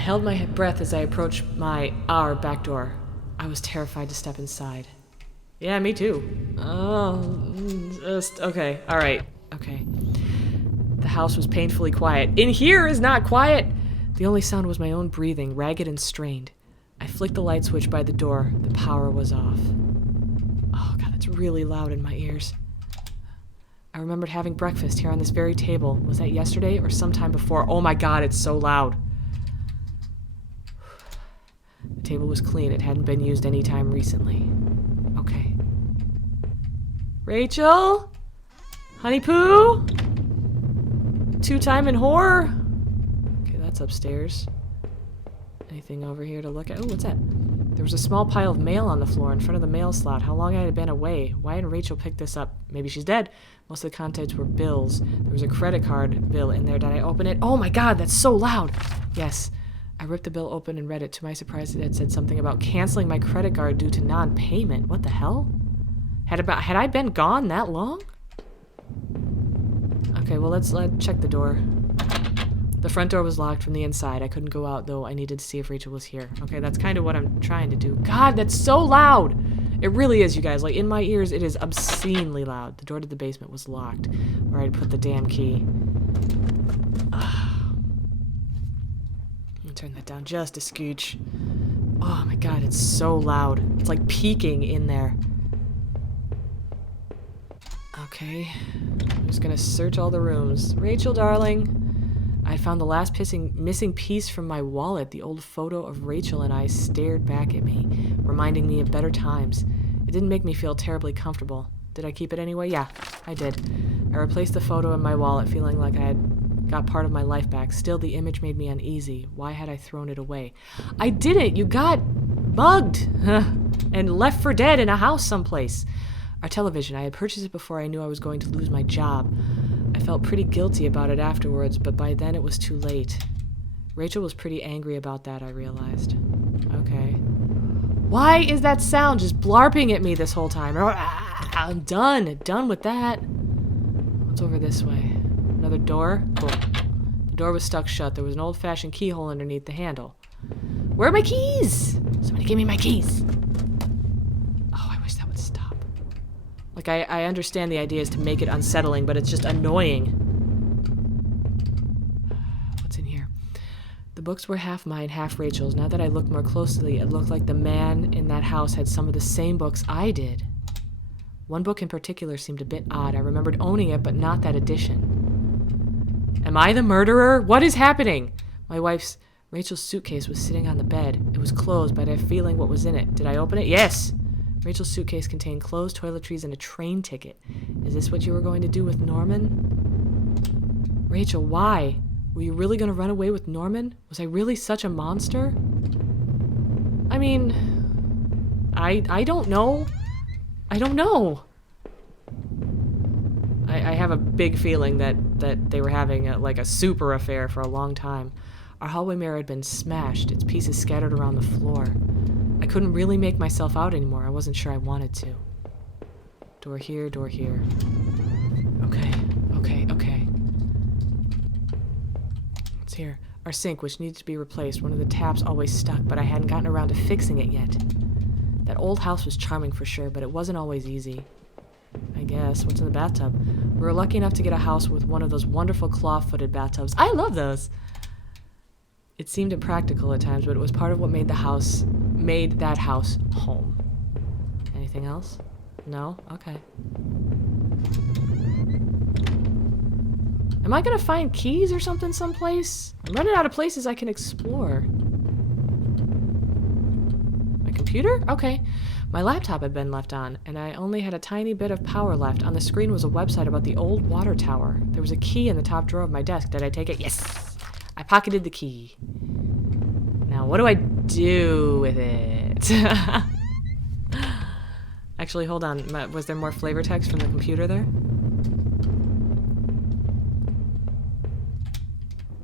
held my breath as I approached our back door. I was terrified to step inside. Yeah, me too. Okay, alright. Okay. The house was painfully quiet. In here is not quiet! The only sound was my own breathing, ragged and strained. I flicked the light switch by the door. The power was off. Oh god, that's really loud in my ears. I remembered having breakfast here on this very table. Was that yesterday or sometime before? Oh my god, it's so loud. The table was clean. It hadn't been used any time recently. Okay. Rachel? Honey Poo? Two-time in horror? Okay, that's upstairs. Anything over here to look at? Oh, what's that? There was a small pile of mail on the floor in front of the mail slot. How long had it been away? Why hadn't Rachel picked this up? Maybe she's dead. Most of the contents were bills. There was a credit card bill in there. Did I open it? Oh my god, that's so loud! Yes. I ripped the bill open and read it. To my surprise, it had said something about canceling my credit card due to non-payment. What the hell? Had I been gone that long? Okay, well, let's check the door. The front door was locked from the inside. I couldn't go out, though. I needed to see if Rachel was here. Okay, that's kind of what I'm trying to do. God, that's so loud! It really is, you guys. Like, in my ears, it is obscenely loud. The door to the basement was locked, where I'd put the damn key. Turn that down just a scooch. Oh my god, it's so loud. It's like peaking in there. Okay. I'm just gonna search all the rooms. Rachel, darling. I found the last missing piece from my wallet. The old photo of Rachel and I stared back at me, reminding me of better times. It didn't make me feel terribly comfortable. Did I keep it anyway? Yeah, I did. I replaced the photo in my wallet, feeling like I had got part of my life back. Still, the image made me uneasy. Why had I thrown it away? I didn't! You got bugged! And left for dead in a house someplace. Our television. I had purchased it before I knew I was going to lose my job. I felt pretty guilty about it afterwards, but by then it was too late. Rachel was pretty angry about that, I realized. Okay. Why is that sound just blarping at me this whole time? I'm done. Done with that. What's over this way? Another door? Cool. The door was stuck shut. There was an old-fashioned keyhole underneath the handle. Where are my keys? Somebody give me my keys. Oh, I wish that would stop. Like, I understand the idea is to make it unsettling, but it's just annoying. What's in here? The books were half mine, half Rachel's. Now that I looked more closely, it looked like the man in that house had some of the same books I did. One book in particular seemed a bit odd. I remembered owning it, but not that edition. Am I the murderer? What is happening? Rachel's suitcase was sitting on the bed. It was closed, but I had a feeling what was in it. Did I open it? Yes! Rachel's suitcase contained clothes, toiletries, and a train ticket. Is this what you were going to do with Norman? Rachel, why? Were you really going to run away with Norman? Was I really such a monster? I mean, I don't know. I don't know. I have a big feeling that they were having a super affair for a long time. Our hallway mirror had been smashed, its pieces scattered around the floor. I couldn't really make myself out anymore. I wasn't sure I wanted to. Door here, door here. Okay. What's here? Our sink, which needed to be replaced. One of the taps always stuck, but I hadn't gotten around to fixing it yet. That old house was charming for sure, but it wasn't always easy. I guess. What's in the bathtub? We were lucky enough to get a house with one of those wonderful claw-footed bathtubs. I love those! It seemed impractical at times, but it was part of what made that house home. Anything else? No? Okay. Am I gonna find keys or something someplace? I'm running out of places I can explore. My computer? Okay. My laptop had been left on, and I only had a tiny bit of power left. On the screen was a website about the old water tower. There was a key in the top drawer of my desk. Did I take it? Yes! I pocketed the key. Now, what do I do with it? Actually, hold on. Was there more flavor text from the computer there?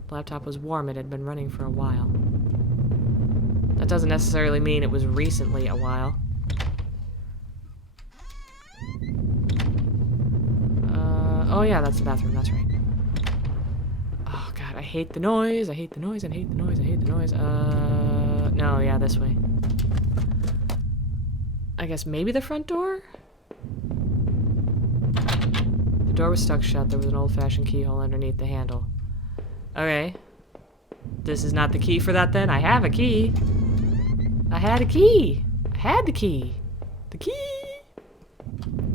The laptop was warm. It had been running for a while. That doesn't necessarily mean it was recently a while. Oh yeah, that's the bathroom. That's right. Oh god, I hate the noise. I hate the noise. I hate the noise. I hate the noise. No, yeah, this way. I guess maybe the front door? The door was stuck shut. There was an old-fashioned keyhole underneath the handle. Okay. This is not the key for that then? I have a key. I had a key. I had the key. The key!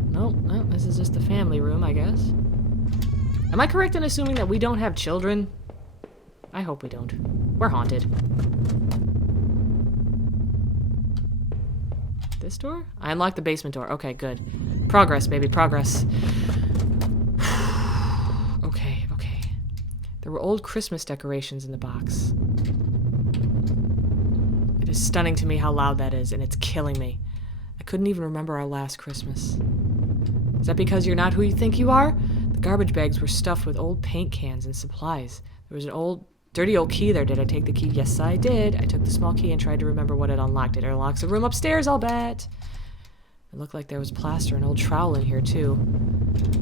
Nope, no, this is just the family room, I guess. Am I correct in assuming that we don't have children? I hope we don't. We're haunted. This door? I unlocked the basement door. Okay, good. Progress, baby, progress. Okay, okay. There were old Christmas decorations in the box. It is stunning to me how loud that is, and it's killing me. I couldn't even remember our last Christmas. Is that because you're not who you think you are? The garbage bags were stuffed with old paint cans and supplies. There was an dirty old key there. Did I take the key? Yes, I did. I took the small key and tried to remember what it unlocked. It unlocks the room upstairs, I'll bet. It looked like there was plaster and old trowel in here, too.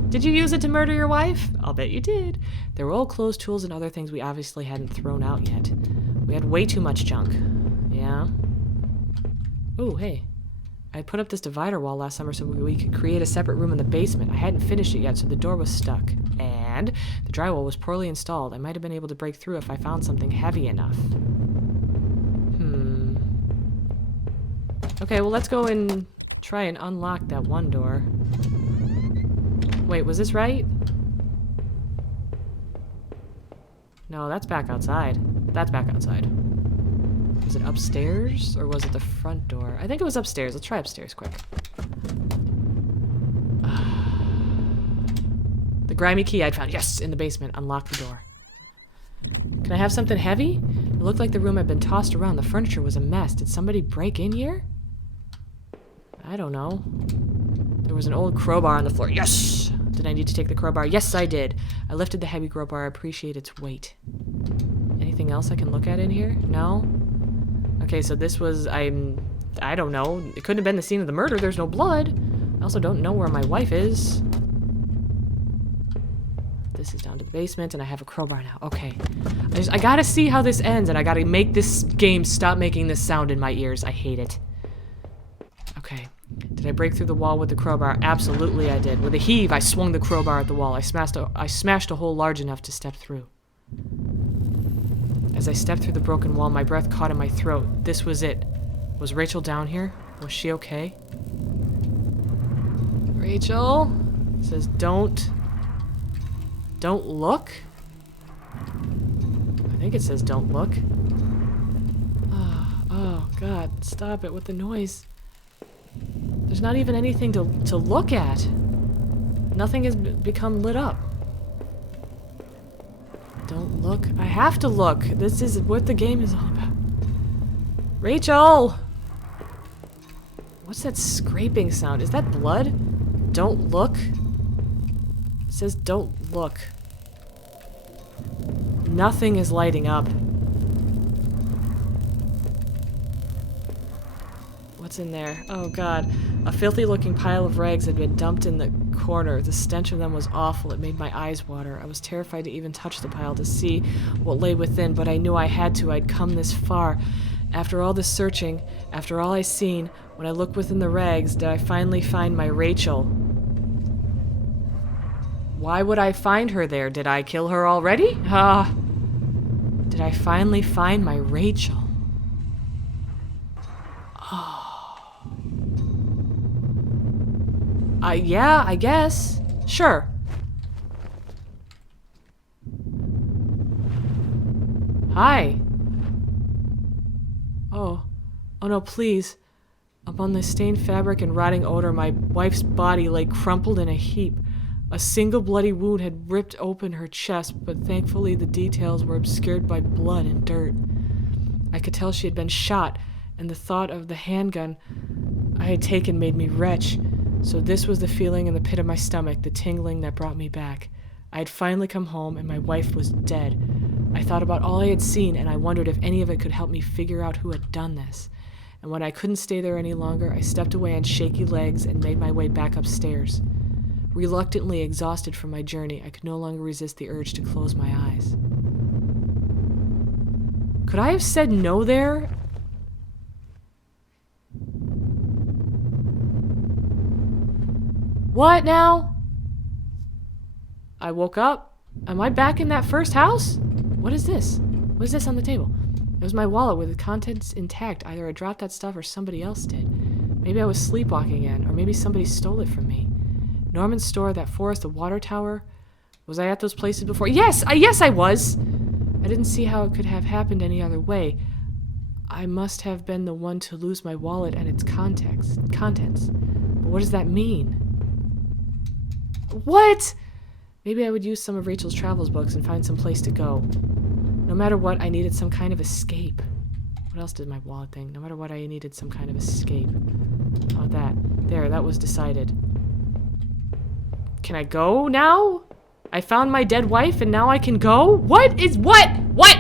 Did you use it to murder your wife? I'll bet you did. There were old clothes, tools, and other things we obviously hadn't thrown out yet. We had way too much junk. Yeah? Ooh, hey. I put up this divider wall last summer so we could create a separate room in the basement. I hadn't finished it yet, so the door was stuck. And the drywall was poorly installed. I might have been able to break through if I found something heavy enough. Okay, well, let's go and try and unlock that one door. Wait, was this right? No, that's back outside. That's back outside. Was it upstairs, or was it the front door? I think it was upstairs. Let's try upstairs quick. The grimy key I'd found. Yes, in the basement. Unlock the door. Can I have something heavy? It looked like the room had been tossed around. The furniture was a mess. Did somebody break in here? I don't know. There was an old crowbar on the floor. Yes! Did I need to take the crowbar? Yes, I did. I lifted the heavy crowbar. I appreciate its weight. Anything else I can look at in here? No? Okay, so this was, I don't know. It couldn't have been the scene of the murder. There's no blood. I also don't know where my wife is. This is down to the basement, and I have a crowbar now. Okay. I gotta see how this ends, and I gotta make this game stop making this sound in my ears. I hate it. Okay. Did I break through the wall with the crowbar? Absolutely I did. With a heave, I swung the crowbar at the wall. I smashed a hole large enough to step through. As I stepped through the broken wall, my breath caught in my throat. This was it. Was Rachel down here? Was she okay? Rachel? It says don't look? I think it says don't look. Oh God, stop it with the noise. There's not even anything to look at. Nothing has become lit up. Don't look. I have to look. This is what the game is all about. Rachel! What's that scraping sound? Is that blood? Don't look? It says don't look. Nothing is lighting up. What's in there? Oh God. A filthy looking pile of rags had been dumped in the corner. The stench of them was awful. It made my eyes water. I was terrified to even touch the pile to see what lay within, but I knew I had to. I'd come this far. After all this searching, after all I'd seen, when I looked within the rags, did I finally find my Rachel? Why would I find her there? Did I kill her already? Did I finally find my Rachel? Yeah, I guess. Sure. Hi. Oh no, please. Upon the stained fabric and rotting odor, my wife's body lay crumpled in a heap. A single bloody wound had ripped open her chest, but thankfully the details were obscured by blood and dirt. I could tell she had been shot, and the thought of the handgun I had taken made me retch. So this was the feeling in the pit of my stomach, the tingling that brought me back. I had finally come home, and my wife was dead. I thought about all I had seen, and I wondered if any of it could help me figure out who had done this. And when I couldn't stay there any longer, I stepped away on shaky legs and made my way back upstairs. Reluctantly exhausted from my journey, I could no longer resist the urge to close my eyes. Could I have said no there? What now? I woke up. Am I back in that first house? What is this? What is this on the table? It was my wallet with the contents intact. Either I dropped that stuff or somebody else did. Maybe I was sleepwalking again, or maybe somebody stole it from me. Norman's store, that forest, the water tower. Was I at those places before? Yes! Yes, I was! I didn't see how it could have happened any other way. I must have been the one to lose my wallet and its contents. But what does that mean? What? Maybe I would use some of Rachel's travels books and find some place to go. No matter what, I needed some kind of escape. What else did my wallet think? No matter what, I needed some kind of escape. How about that? There, that was decided. Can I go now? I found my dead wife and now I can go? What is what? What?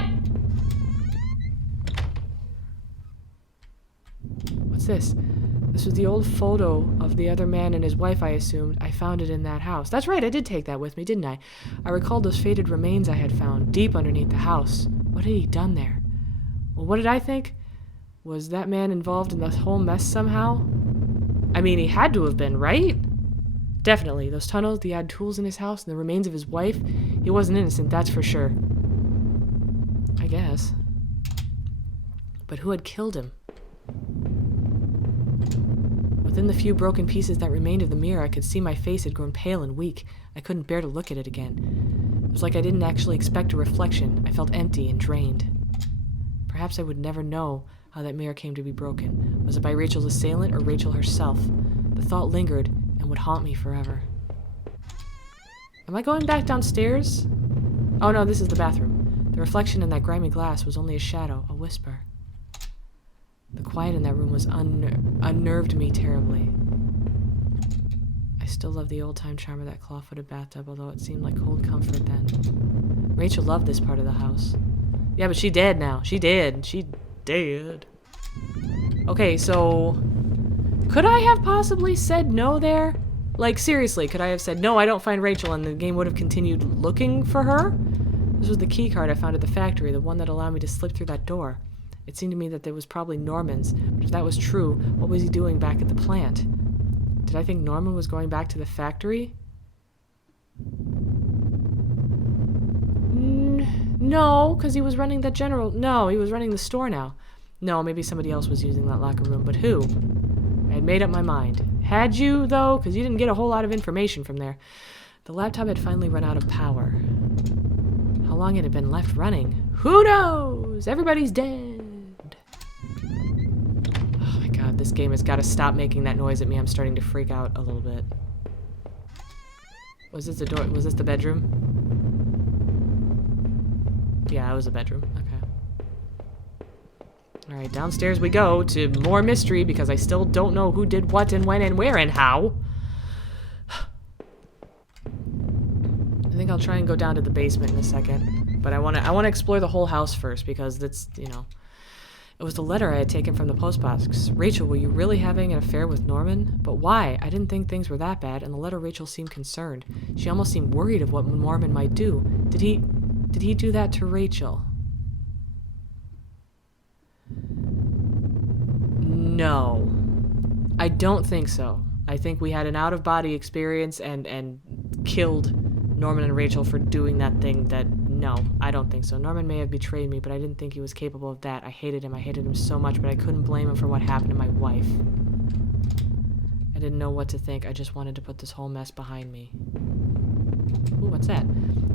What's this? This was the old photo of the other man and his wife, I assumed. I found it in that house. That's right, I did take that with me, didn't I? I recalled those faded remains I had found, deep underneath the house. What had he done there? Well, what did I think? Was that man involved in the whole mess somehow? I mean, he had to have been, right? Definitely. Those tunnels, the odd tools in his house, and the remains of his wife. He wasn't innocent, that's for sure. I guess. But who had killed him? Within the few broken pieces that remained of the mirror, I could see my face had grown pale and weak. I couldn't bear to look at it again. It was like I didn't actually expect a reflection. I felt empty and drained. Perhaps I would never know how that mirror came to be broken. Was it by Rachel's assailant or Rachel herself? The thought lingered and would haunt me forever. Am I going back downstairs? Oh no, this is the bathroom. The reflection in that grimy glass was only a shadow, a whisper. The quiet in that room was unnerved me terribly. I still love the old-time charm of that claw-footed bathtub, although it seemed like cold comfort then. Rachel loved this part of the house. Yeah, but she dead now. She did. She did. Okay, so... could I have possibly said no there? Like, seriously, could I have said, no, I don't find Rachel, and the game would have continued looking for her? This was the key card I found at the factory, the one that allowed me to slip through that door. It seemed to me that it was probably Norman's, but if that was true, what was he doing back at the plant? Did I think Norman was going back to the factory? No, because he was running that general... No, he was running the store now. No, maybe somebody else was using that locker room, but who? I had made up my mind. Had you, though? Because you didn't get a whole lot of information from there. The laptop had finally run out of power. How long it had been left running? Who knows? Everybody's dead. Oh my god, this game has got to stop making that noise at me. I'm starting to freak out a little bit. Was this the door? Was this the bedroom? Yeah, it was a bedroom. Okay. Alright, downstairs we go to more mystery because I still don't know who did what and when and where and how. I think I'll try and go down to the basement in a second. But I wanna explore the whole house first because that's, you know. It was the letter I had taken from the postbox. Rachel, were you really having an affair with Norman? But why? I didn't think things were that bad, and the letter Rachel seemed concerned. She almost seemed worried of what Norman might do. Did he do that to Rachel? No. I don't think so. I think we had an out-of-body experience and killed Norman and Rachel for doing that thing that... No, I don't think so. Norman may have betrayed me, but I didn't think he was capable of that. I hated him. I hated him so much, but I couldn't blame him for what happened to my wife. I didn't know what to think. I just wanted to put this whole mess behind me. Ooh, what's that?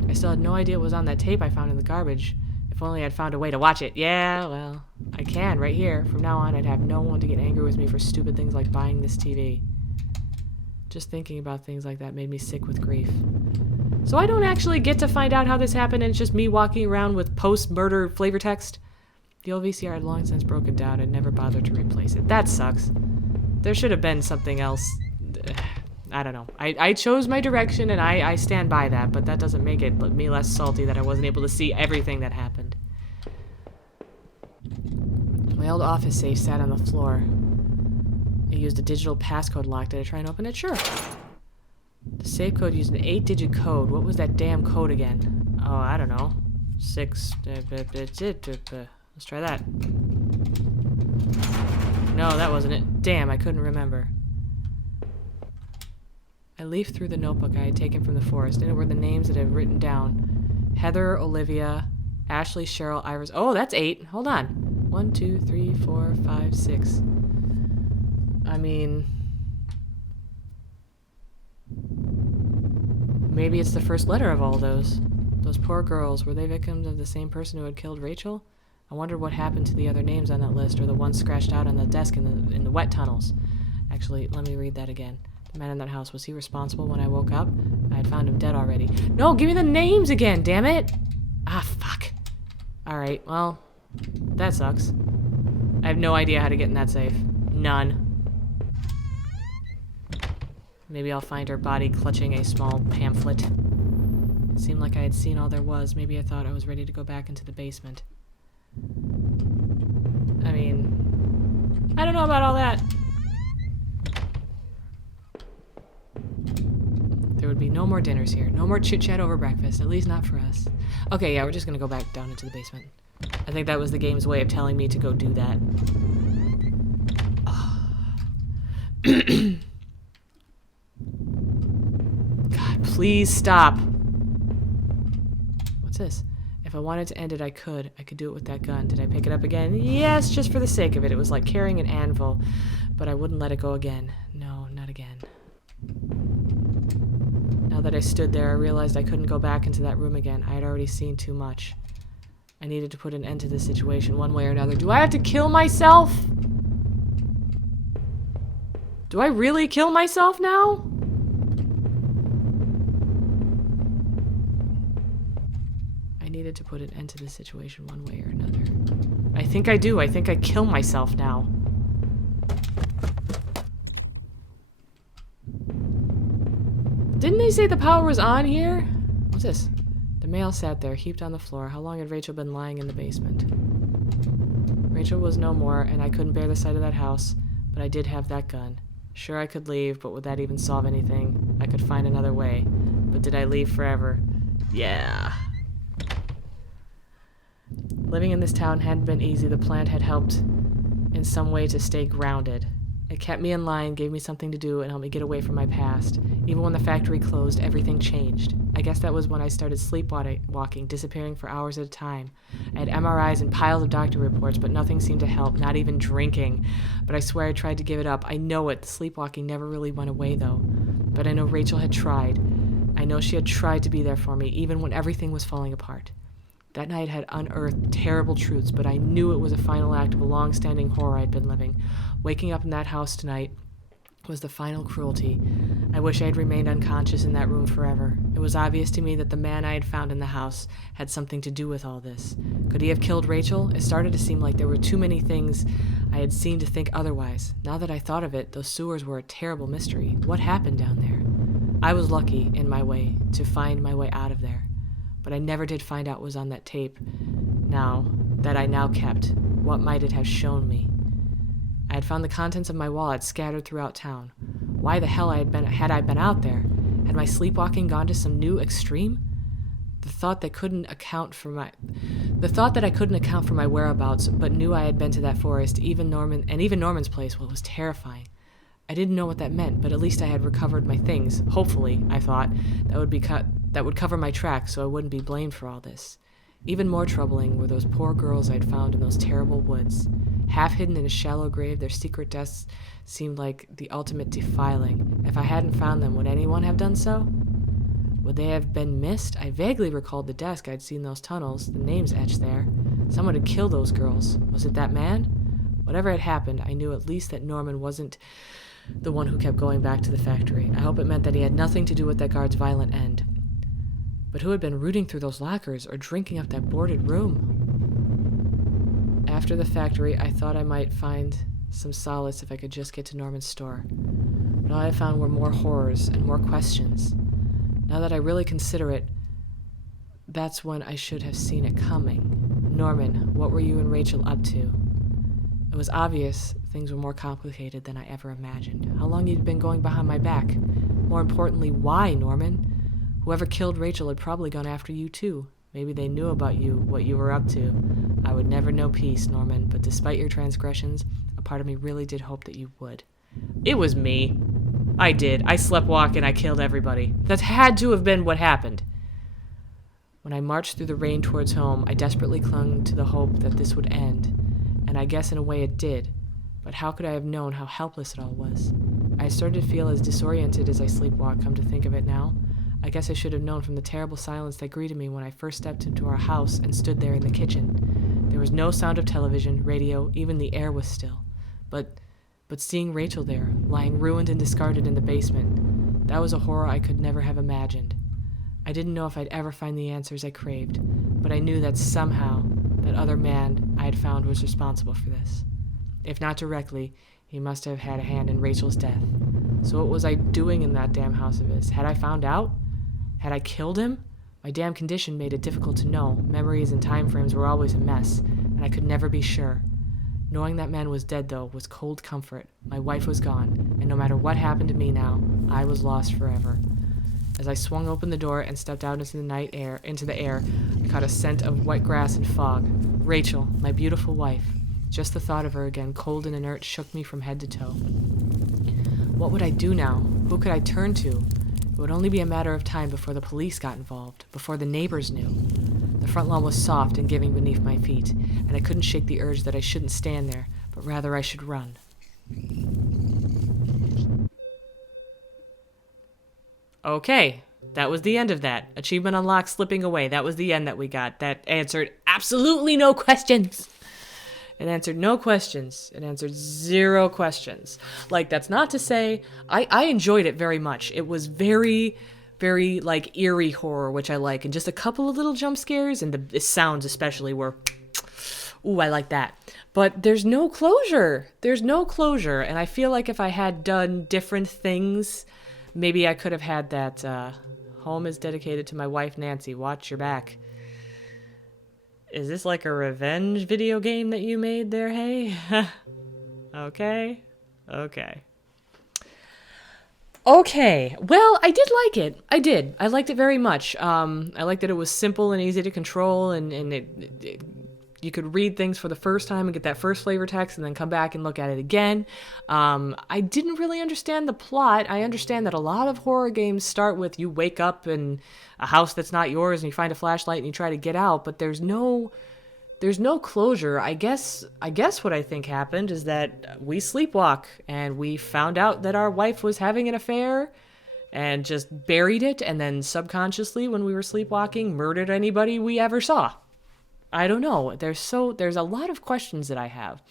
I still had no idea what was on that tape I found in the garbage. If only I'd found a way to watch it. Yeah, well, I can right here. From now on, I'd have no one to get angry with me for stupid things like buying this TV. Just thinking about things like that made me sick with grief. So I don't actually get to find out how this happened, and it's just me walking around with post-murder flavor text. The old VCR had long since broken down and never bothered to replace it. That sucks. There should have been something else. I don't know. I chose my direction, and I stand by that, but that doesn't make it me less salty that I wasn't able to see everything that happened. My old office safe sat on the floor. I used a digital passcode lock. Did I try and open it? Sure. The safe code used an 8-digit code. What was that damn code again? Oh, I don't know. 6... Let's try that. No, that wasn't it. Damn, I couldn't remember. I leafed through the notebook I had taken from the forest. In it were the names that I had written down. Heather, Olivia, Ashley, Cheryl, Iris. Oh, that's 8. Hold on. 1, 2, 3, 4, 5, 6. I mean... maybe it's the first letter of all those. Those poor girls, were they victims of the same person who had killed Rachel? I wondered what happened to the other names on that list, or the ones scratched out on the desk in the wet tunnels. Actually, let me read that again. The man in that house, was he responsible when I woke up? I had found him dead already. No, give me the names again, damn it! Ah, fuck. Alright, well, that sucks. I have no idea how to get in that safe. None. Maybe I'll find her body clutching a small pamphlet. It seemed like I had seen all there was. Maybe I thought I was ready to go back into the basement. I mean, I don't know about all that. There would be no more dinners here. No more chit-chat over breakfast. At least not for us. Okay, yeah, we're just gonna go back down into the basement. I think that was the game's way of telling me to go do that. God, please stop. What's this? If I wanted to end it, I could. I could do it with that gun. Did I pick it up again? Yes, just for the sake of it. It was like carrying an anvil. But I wouldn't let it go again. No, not again. Now that I stood there, I realized I couldn't go back into that room again. I had already seen too much. I needed to put an end to this situation one way or another. Do I have to kill myself? Do I really kill myself now? I needed to put an end to this situation one way or another. I think I do. I think I kill myself now. Didn't they say the power was on here? What's this? The mail sat there, heaped on the floor. How long had Rachel been lying in the basement? Rachel was no more, and I couldn't bear the sight of that house, but I did have that gun. Sure, I could leave, but would that even solve anything? I could find another way. But did I leave forever? Yeah. Living in this town hadn't been easy. The plant had helped in some way to stay grounded. It kept me in line, gave me something to do, and helped me get away from my past. Even when the factory closed, everything changed. I guess that was when I started sleepwalking, disappearing for hours at a time. I had MRIs and piles of doctor reports, but nothing seemed to help, not even drinking. But I swear I tried to give it up. I know it. The sleepwalking never really went away, though. But I know Rachel had tried. I know she had tried to be there for me, even when everything was falling apart. That night had unearthed terrible truths, but I knew it was a final act of a long-standing horror I'd been living. Waking up in that house tonight was the final cruelty. I wish I had remained unconscious in that room forever. It was obvious to me that the man I had found in the house had something to do with all this. Could he have killed Rachel? It started to seem like there were too many things I had seen to think otherwise. Now that I thought of it, those sewers were a terrible mystery. What happened down there? I was lucky, in my way, to find my way out of there. But I never did find out what was on that tape. Now, that I now kept, what might it have shown me? I had found the contents of my wallet scattered throughout town. Why the hell had I been out there? Had my sleepwalking gone to some new extreme? The thought that I couldn't account for my whereabouts, but knew I had been to that forest, even Norman's place, well, it was terrifying. I didn't know what that meant, but at least I had recovered my things. Hopefully, I thought, that would cover my tracks so I wouldn't be blamed for all this. Even more troubling were those poor girls I'd found in those terrible woods. Half hidden in a shallow grave, their secret deaths seemed like the ultimate defiling. If I hadn't found them, would anyone have done so? Would they have been missed? I vaguely recalled the desk. I'd seen those tunnels, the names etched there. Someone had killed those girls. Was it that man? Whatever had happened, I knew at least that Norman wasn't the one who kept going back to the factory. I hope it meant that he had nothing to do with that guard's violent end. But who had been rooting through those lockers or drinking up that boarded room? After the factory, I thought I might find some solace if I could just get to Norman's store. But all I found were more horrors and more questions. Now that I really consider it, that's when I should have seen it coming. Norman, what were you and Rachel up to? It was obvious things were more complicated than I ever imagined. How long you'd been going behind my back? More importantly, why, Norman? Whoever killed Rachel had probably gone after you too. Maybe they knew about you, what you were up to. I would never know peace, Norman, but despite your transgressions, a part of me really did hope that you would. It was me. I did. I slept walk and I killed everybody. That had to have been what happened. When I marched through the rain towards home, I desperately clung to the hope that this would end. And I guess in a way it did. But how could I have known how helpless it all was? I started to feel as disoriented as I sleepwalked, come to think of it now. I guess I should have known from the terrible silence that greeted me when I first stepped into our house and stood there in the kitchen. There was no sound of television, radio, even the air was still. But seeing Rachel there, lying ruined and discarded in the basement, that was a horror I could never have imagined. I didn't know if I'd ever find the answers I craved, but I knew that somehow that other man I had found was responsible for this. If not directly, he must have had a hand in Rachel's death. So what was I doing in that damn house of his? Had I found out? Had I killed him? My damn condition made it difficult to know. Memories and time frames were always a mess, and I could never be sure. Knowing that man was dead, though, was cold comfort. My wife was gone, and no matter what happened to me now, I was lost forever. As I swung open the door and stepped out into the air, I caught a scent of wet grass and fog. Rachel, my beautiful wife. Just the thought of her again, cold and inert, shook me from head to toe. What would I do now? Who could I turn to? It would only be a matter of time before the police got involved, before the neighbors knew. The front lawn was soft and giving beneath my feet, and I couldn't shake the urge that I shouldn't stand there, but rather I should run. Okay, that was the end of that. Achievement unlocked, slipping away. That was the end that we got. That answered absolutely no questions. It answered no questions. It answered 0 questions. Like, that's not to say I enjoyed it very much. It was very, very, like, eerie horror, which I like. And just a couple of little jump scares, and the sounds especially were, ooh, I like that. But there's no closure. There's no closure. And I feel like if I had done different things, maybe I could have had that, home is dedicated to my wife, Nancy. Watch your back. Is this like a revenge video game that you made there, hey? Okay. Well, I did like it. I did. I liked it very much. I liked that it was simple and easy to control, and you could read things for the first time and get that first flavor text and then come back and look at it again. I didn't really understand the plot. I understand that a lot of horror games start with you wake up in a house that's not yours and you find a flashlight and you try to get out, but there's no closure. I guess what I think happened is that we sleepwalk and we found out that our wife was having an affair and just buried it, and then subconsciously when we were sleepwalking murdered anybody we ever saw. I don't know. There's a lot of questions that I have.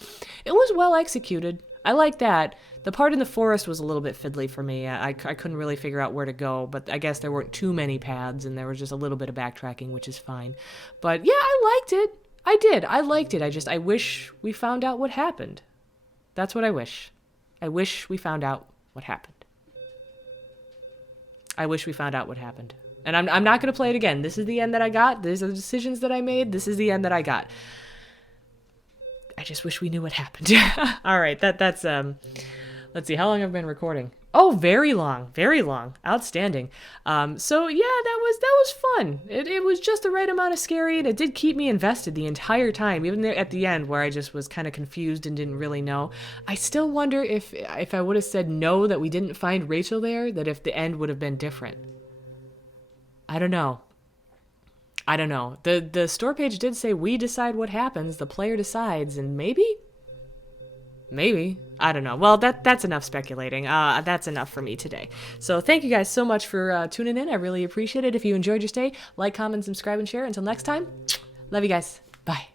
It was well executed. I like that. The part in the forest was a little bit fiddly for me. I couldn't really figure out where to go, but I guess there weren't too many paths, and there was just a little bit of backtracking, which is fine. But yeah, I liked it. I did. I liked it. I wish we found out what happened. That's what I wish. I wish we found out what happened. I wish we found out what happened. And I'm not going to play it again. This is the end that I got. These are the decisions that I made. This is the end that I got. I just wish we knew what happened. All right, that's let's see, how long have I been recording? Oh, very long. Outstanding. So yeah, that was fun. It was just the right amount of scary, and it did keep me invested the entire time, even at the end where I just was kind of confused and didn't really know. I still wonder if I would have said no, that we didn't find Rachel there, that if the end would have been different. I don't know. The store page did say we decide what happens, the player decides, and maybe? I don't know. Well, that's enough speculating. That's enough for me today. So thank you guys so much for tuning in. I really appreciate it. If you enjoyed your stay, like, comment, subscribe, and share. Until next time, love you guys. Bye.